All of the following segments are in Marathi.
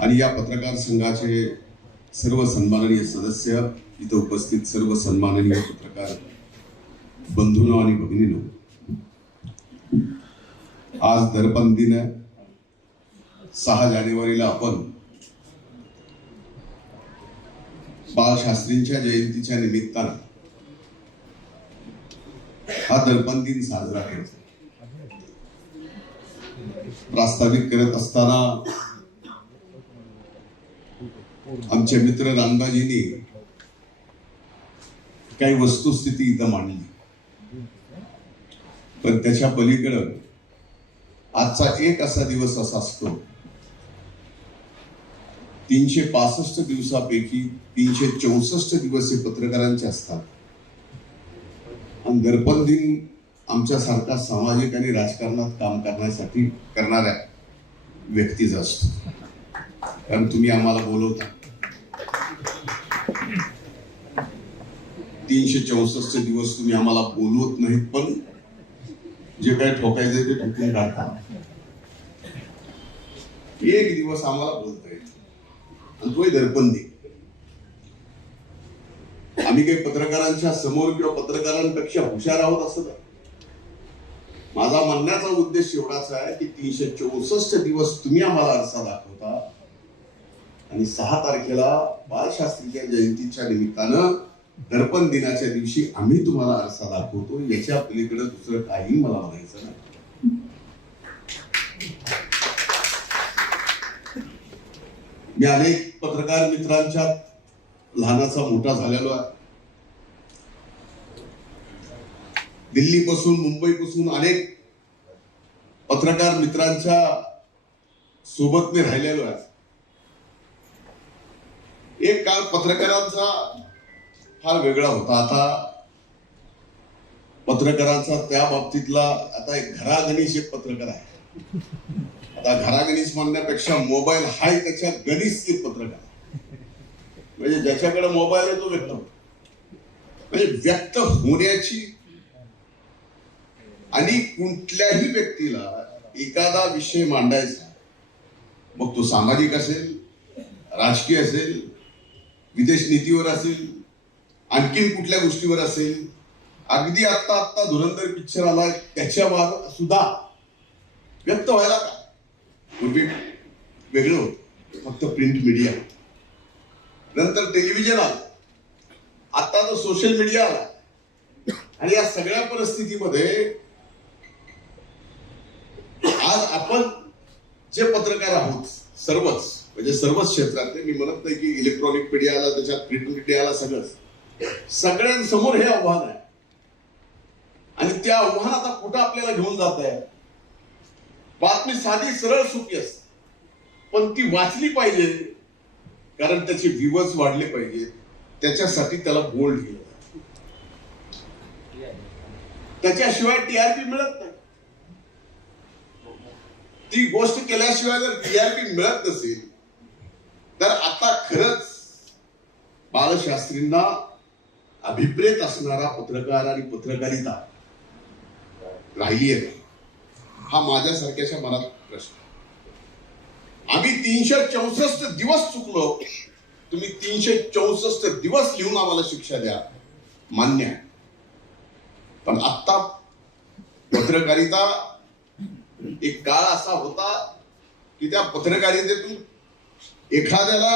आणि या पत्रकार संघाचे सर्व सन्माननीय सदस्य, इथं उपस्थित सर्व सन्माननीय पत्रकार बंधूंनो आणि भगिनींनो, आज दर्पण दिन 6 जानेवारीला आपण बाळशास्त्रींच्या जयंतीच्या निमित्तानं हा दर्पण दिन साजरा करतो. प्रास्ताविक करत असताना आमचे मित्र रामदाजींनी काही वस्तुस्थिती इथं मांडली, पण त्याच्या पलीकडं आजचा एक असा दिवस असा असतो, 365 दिवसापैकी 364 दिवस हे पत्रकारांचे असतात. आणि दर्पण दिन आमच्यासारखा सामाजिक आणि राजकारणात काम करण्यासाठी करणाऱ्या व्यक्तीचा असतो. कारण तुम्ही आम्हाला बोलवता, 364 दिवस तुम्ही आम्हाला बोलवत नाहीत, पण जे काय ठोकायचे ते ठोकून काढता. एक दिवस आम्हाला बोलता येतो आणि तोही दर्पण दिन. आम्ही काही पत्रकारांच्या समोर किंवा पत्रकारांपेक्षा हुशार आहोत असं नाही. माझा म्हणण्याचा उद्देश एवढाच आहे की 364 दिवस तुम्ही आम्हाला आरसा दाखवता आणि 6 तारखेला बाळशास्त्रीच्या जयंतीच्या निमित्तानं दर्पण दिनाच्या दिवशी आम्ही तुम्हाला आरसा दाखवतो. याच्या पलीकडे दुसरं काही मला म्हणायचं नाही. मी अनेक पत्रकार मित्रांच्या लहानाचा मोठा झालेलो आहे. दिल्लीपासून मुंबईपासून अनेक पत्रकार मित्रांच्या सोबत मी राहिलेलो आहे. एक काळ पत्रकारांचा फार वेगळा होता. आता पत्रकारांचा त्या बाबतीतला आता एक घरागणीश एक पत्रकार आहे. आता घरागणीश म्हणण्यापेक्षा मोबाईल हाय त्याच्या गणित एक पत्रकार, म्हणजे ज्याच्याकडे मोबाईल आहे तो व्यक्त होतो. म्हणजे व्यक्त होण्याची आणि कुठल्याही व्यक्तीला एखादा विषय मांडायचा, मग तो सामाजिक असेल, राजकीय असेल, विदेश नीतीवर असेल, आणखीन कुठल्या गोष्टीवर असेल. अगदी आत्ता धुरंधर पिक्चर आला त्याच्यावर सुद्धा व्यक्त व्हायला का पूर्वी वेगळं होतं, फक्त प्रिंट मीडिया, नंतर टेलिव्हिजन आलं, आता तो सोशल मीडिया आला. आणि या सगळ्या परिस्थितीमध्ये आज आपण जे पत्रकार आहोत सर्वच, म्हणजे सर्वच क्षेत्रातले, मी म्हणत नाही की इलेक्ट्रॉनिक मीडिया आला त्याच्यात प्रिंट मीडिया आला, सगळ्यांसमोर हे आव्हान आहे. आणि त्या आव्हान आता कुठं आपल्याला घेऊन जात आहे. बातमी साधी सरळ सोपी असते, पण ती वाचली पाहिजे, कारण त्याचे व्ह्यूअर्स वाढले पाहिजे. त्याच्यासाठी त्याला बोल्ड केलं, त्याच्याशिवाय टीआरपी मिळत नाही. ती गोष्ट केल्याशिवाय जर टीआरपी मिळत नसेल तर आता खरंच बाळशास्त्रींना अभिप्रेत असणारा पत्रकार आणि पत्रकारिता राहिली आहे हा माझ्यासारख्याच्या मनात प्रश्न. आम्ही 364 दिवस चुकलो, तुम्ही 364 दिवस लिहून आम्हाला शिक्षा द्या, मान्य आहे. पण आता पत्रकारिता एक काळ असा होता की त्या पत्रकारितेतून एखाद्याला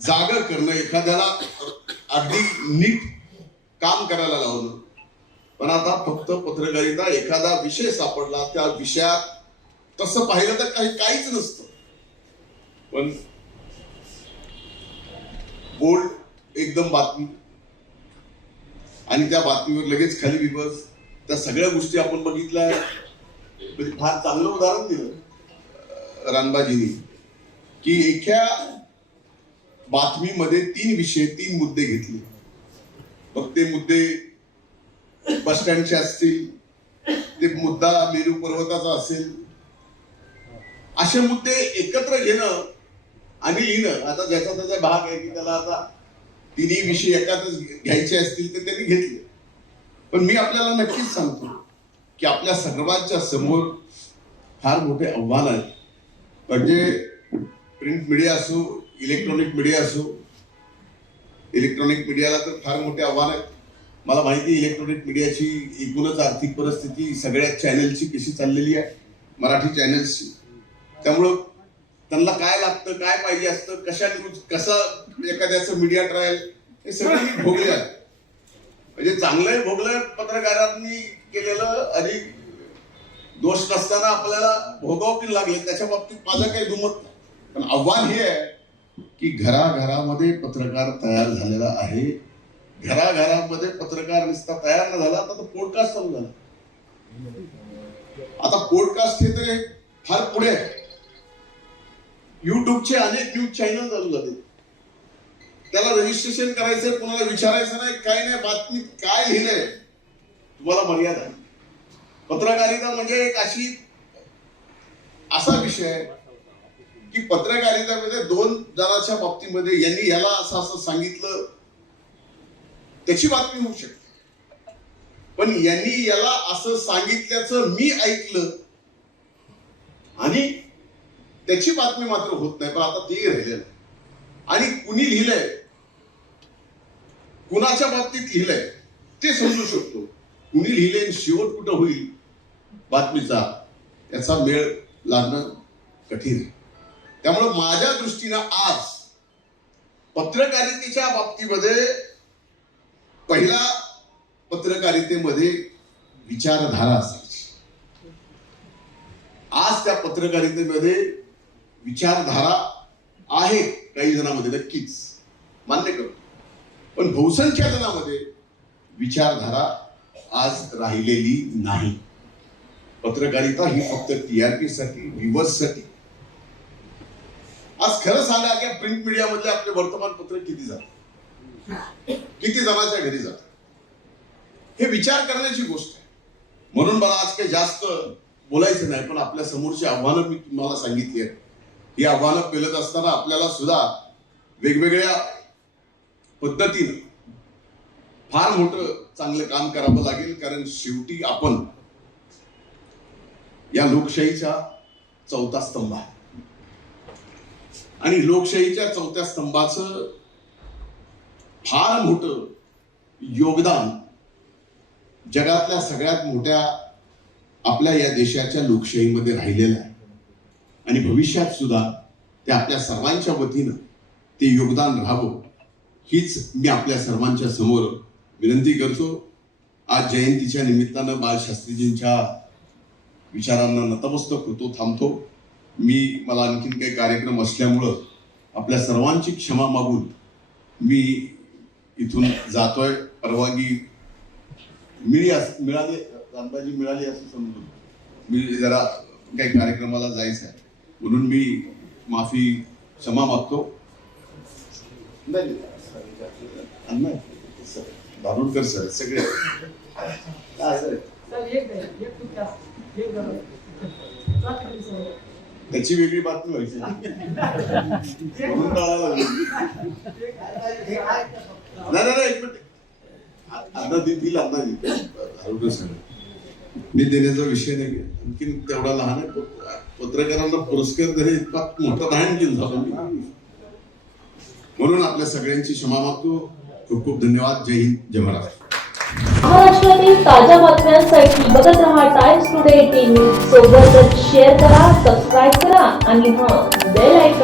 जागा करणं, एखाद्याला अगदी नीट काम करायला लावणं. पण आता फक्त पत्रकारिता, एखादा विषय सापडला त्या विषयात तसं पाहिलं तर काहीच नसतं, पण बोल्ड एकदम बातमी आणि त्या बातमीवर लगेच खाली विबस, त्या सगळ्या गोष्टी आपण बघितल्या. फार चांगलं उदाहरण दिलं रानबाजींनी की एका बातमीमध्ये 3 विषय 3 मुद्दे घेतले. मग ते मुद्दे बस स्टँडचे असतील, ते मुद्दा मेरू पर्वताचा असेल, असे मुद्दे एकत्र घेणं आणि लिहिणं. आता ज्याचा त्याचा भाग आहे की त्याला आता 3 विषय एकातच घ्यायचे असतील तर त्यांनी घेतले. पण मी आपल्याला नक्कीच सांगतो की आपल्या सर्वांच्या समोर फार मोठे आव्हान आहे. म्हणजे प्रिंट मीडिया असो, इलेक्ट्रॉनिक मीडिया असो. इलेक्ट्रॉनिक मीडियाला तर फार मोठे आव्हान आहे. मला माहिती आहे इलेक्ट्रॉनिक मीडियाची एकूणच आर्थिक परिस्थिती सगळ्या चॅनलची कशी चाललेली आहे, मराठी चॅनल्सची. त्यामुळं त्यांना काय लागतं, काय पाहिजे असतं, कशा न्यूज, कसं एखाद्याचं मीडिया ट्रायल, हे सगळं भोगले आहे. म्हणजे चांगलंही भोगलं पत्रकारांनी केलेलं, अधिक दोष नसताना आपल्याला भोगावं लागले, त्याच्या बाबतीत माझं काही दुमत नाही. पण आव्हान हे आहे की घराघरामध्ये पत्रकार तयार झालेला आहे. घराघरामध्ये पत्रकार नुसता तयार न झाला, आता पॉडकास्ट चालू झाला. आता पॉडकास्ट हे तर फार पुढे आहे. युट्यूबचे अनेक न्यूज चॅनल चालू झाले. त्याला रजिस्ट्रेशन करायचंय, कोणाला विचारायचं नाही, काय नाही, बातमीत काय लिहिलंय तुम्हाला मर्यादा आहे. पत्रकारिता म्हणजे एक असा विषय आहे की पत्रकारितेमध्ये 2 जणांच्या बाबतीमध्ये यांनी याला असं असं सांगितलं, त्याची बातमी होऊ शकते. पण यांनी याला असं सांगितल्याचं मी ऐकलं आणि त्याची बातमी मात्र होत नाही. पण आता ते राहिलेलं आहे. आणि कुणी लिहिलंय, कुणाच्या बाबतीत लिहिलंय ते समजू शकतो. कुणी लिहिलंय, शेवट कुठं होईल बातमीचा, याचा मेळ लागणं कठीण आहे. त्यामुळे माझ्या दृष्टीनं आज पत्रकारितेच्या बाबतीमध्ये पहिला पत्रकारितेमध्ये विचारधारा असायची. आज त्या पत्रकारितेमध्ये विचारधारा आहे काही जणांमध्ये, नक्कीच मान्य करतो. पण बहुसंख्य जणांमध्ये विचारधारा आज राहिलेली नाही. पत्रकारिता ही फक्त टीआरपी साठी, व्ह्यूअर्स साठी. आज खरं सांगा की प्रिंट मीडिया मधले आपले वर्तमानपत्र किती जातात, किती जणांच्या घरी जातात, हे विचार करण्याची गोष्ट आहे. म्हणून मला आज काही जास्त बोलायचं नाही. पण आपल्या समोरची आव्हानं मी तुम्हाला सांगितली आहेत. ही आव्हानं पेलत असताना आपल्याला सुद्धा वेगवेगळ्या पद्धतीनं फार मोठं चांगलं काम करावं लागेल. कारण शेवटी आपण या लोकशाहीचा 4था स्तंभ आहे. आणि लोकशाहीच्या 4थ्या स्तंभाचं फार मोठं योगदान जगातल्या सगळ्यात मोठ्या आपल्या या देशाच्या लोकशाहीमध्ये राहिलेलं आहे. आणि भविष्यात सुद्धा ते आपल्या सर्वांच्या वतीनं ते योगदान राहावं, हीच मी आपल्या सर्वांच्या समोर विनंती करतो. आज जयंतीच्या निमित्तानं बाळशास्त्रीजींच्या विचारांना नतमस्तक होतो, थांबतो. मला आणखीन काही कार्यक्रम असल्यामुळं आपल्या सर्वांची क्षमा मागून मी इथून जातोय. परवानगी मिळाली, अंदाजी मिळाली असं समजून मी जरा काही कार्यक्रमाला जायचं आहे, म्हणून मी क्षमा मागतो. धारूरकर सर सगळे त्याची वेगळी बातमी व्हायची म्हणून टाळायला नाही. एक मिनिट, अंदाज देईल धारूरकर सर. मी देण्याचा विषय नाही, आणखीन तेवढा लहान आहे. पत्रकारांना पुरस्कार तरी इतका मोठा नाही केला झाला. म्हणून आपल्या सगळ्यांची क्षमा मागतो. खूप खूप धन्यवाद. जय हिंद, जय महाराष्ट्र. महाराष्ट्रातील ताज्या बातम्यांसाठी बघत रहा टाइम्स टुडे 18 न्यूज. सोबतच शेअर करा, सबस्क्राईब करा आणि बेल आयकॉन